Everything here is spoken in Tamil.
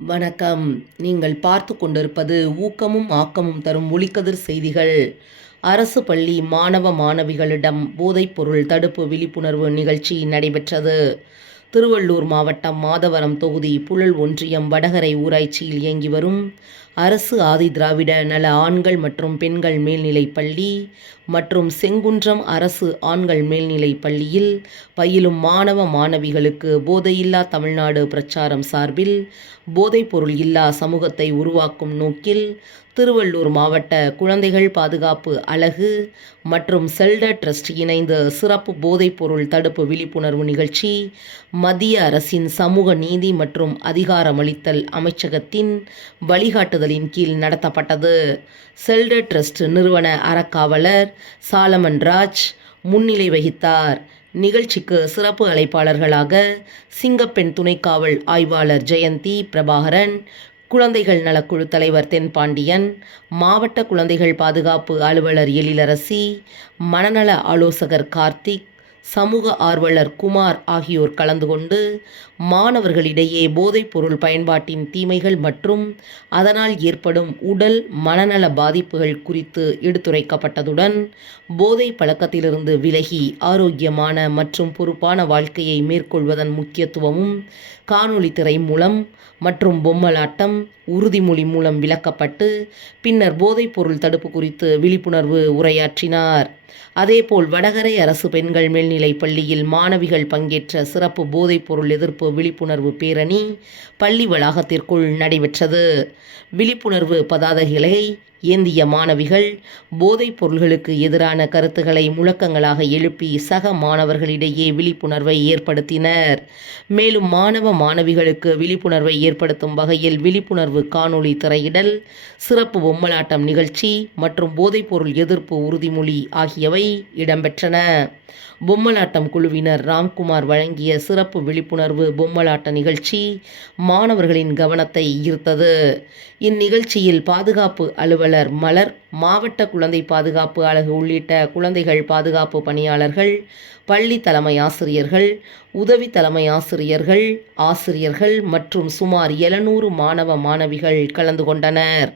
வணக்கம். நீங்கள் பார்த்து கொண்டிருப்பது ஊக்கமும் ஆக்கமும் தரும் ஒளிக்கதிர் செய்திகள். அரசு பள்ளி மாணவ மாணவிகளிடம் போதைப்பொருள் தடுப்பு விழிப்புணர்வு நிகழ்ச்சி நடைபெற்றது. திருவள்ளூர் மாவட்டம் மாதவரம் தொகுதி புழல் ஒன்றியம் வடகரை ஊராட்சியில் இயங்கி வரும் அரசு ஆதி திராவிட நல ஆண்கள் மற்றும் பெண்கள் மேல்நிலைப் பள்ளி மற்றும் செங்குன்றம் அரசு ஆண்கள் மேல்நிலைப் பள்ளியில் பயிலும் மாணவ மாணவிகளுக்கு போதையில்லா தமிழ்நாடு பிரச்சாரம் சார்பில் போதைப்பொருள் இல்லா சமூகத்தை உருவாக்கும் நோக்கில் திருவள்ளூர் மாவட்ட குழந்தைகள் பாதுகாப்பு அலகு மற்றும் செல்டர் ட்ரஸ்ட் இணைந்து சிறப்பு போதைப்பொருள் தடுப்பு விழிப்புணர்வு நிகழ்ச்சி மத்திய அரசின் சமூக நீதி மற்றும் அதிகாரமளித்தல் அமைச்சகத்தின் வழிகாட்டுதலின் கீழ் நடத்தப்பட்டது. செல்டர் ட்ரஸ்ட் நிறுவன அறக்காவலர் சாலமன் ராஜ் முன்னிலை வகித்தார். நிகழ்ச்சிக்கு சிறப்பு அழைப்பாளர்களாக சிங்கப்பெண் துணைக்காவல் ஆய்வாளர் ஜெயந்தி பிரபாகரன், குழந்தைகள் நலக்குழு தலைவர் தென்பாண்டியன், மாவட்ட குழந்தைகள் பாதுகாப்பு அலுவலர் எழிலரசி, மனநல ஆலோசகர் கார்த்திக், சமூக ஆர்வலர் குமார் ஆகியோர் கலந்து கொண்டு மாணவர்களிடையே போதைப்பொருள் பயன்பாட்டின் தீமைகள் மற்றும் அதனால் ஏற்படும் உடல் மனநல பாதிப்புகள் குறித்து எடுத்துரைக்கப்பட்டதுடன் போதை பழக்கத்திலிருந்து விலகி ஆரோக்கியமான மற்றும் பொறுப்பான வாழ்க்கையை மேற்கொள்வதன் முக்கியத்துவமும் காணொளி திரை மூலம் மற்றும் பொம்மலாட்டம் உறுதிமொழி மூலம் விளக்கப்பட்டு பின்னர் போதைப்பொருள் தடுப்பு குறித்து விழிப்புணர்வு உரையாற்றினார். அதேபோல் வடகரை அரசு பெண்கள் மேல்நிலைப் பள்ளியில் மாணவிகள் பங்கேற்ற சிறப்பு போதைப்பொருள் எதிர்ப்பு விழிப்புணர்வு பேரணி பள்ளி வளாகத்திற்குள் நடைபெற்றது. விழிப்புணர்வு பதாதைகளை ஏந்திய மாணவிகள் போதைப் பொருள்களுக்கு எதிரான கருத்துக்களை முழக்கங்களாக எழுப்பி சக மாணவர்களிடையே விழிப்புணர்வை ஏற்படுத்தினர். மேலும் மாணவ மாணவிகளுக்கு விழிப்புணர்வை ஏற்படுத்தும் வகையில் விழிப்புணர்வு காணொளி திரையிடல், சிறப்பு பொம்மலாட்டம் நிகழ்ச்சி மற்றும் போதைப்பொருள் எதிர்ப்பு உறுதிமொழி ஆகியவை இடம்பெற்றன. பொம்மலாட்டம் குழுவினர் ராம்குமார் வழங்கிய சிறப்பு விழிப்புணர்வு பொம்மலாட்ட நிகழ்ச்சி மாணவர்களின் கவனத்தை ஈர்த்தது. இந்நிகழ்ச்சியில் பாதுகாப்பு அலுவலர் மலர், மாவட்ட குழந்தை பாதுகாப்பு அலகு உள்ளிட்ட குழந்தைகள் பாதுகாப்பு பணியாளர்கள், பள்ளி தலைமை ஆசிரியர்கள், உதவி தலைமை ஆசிரியர்கள், ஆசிரியர்கள் மற்றும் சுமார் 700 மாணவ மாணவிகள் கலந்து கொண்டனர்.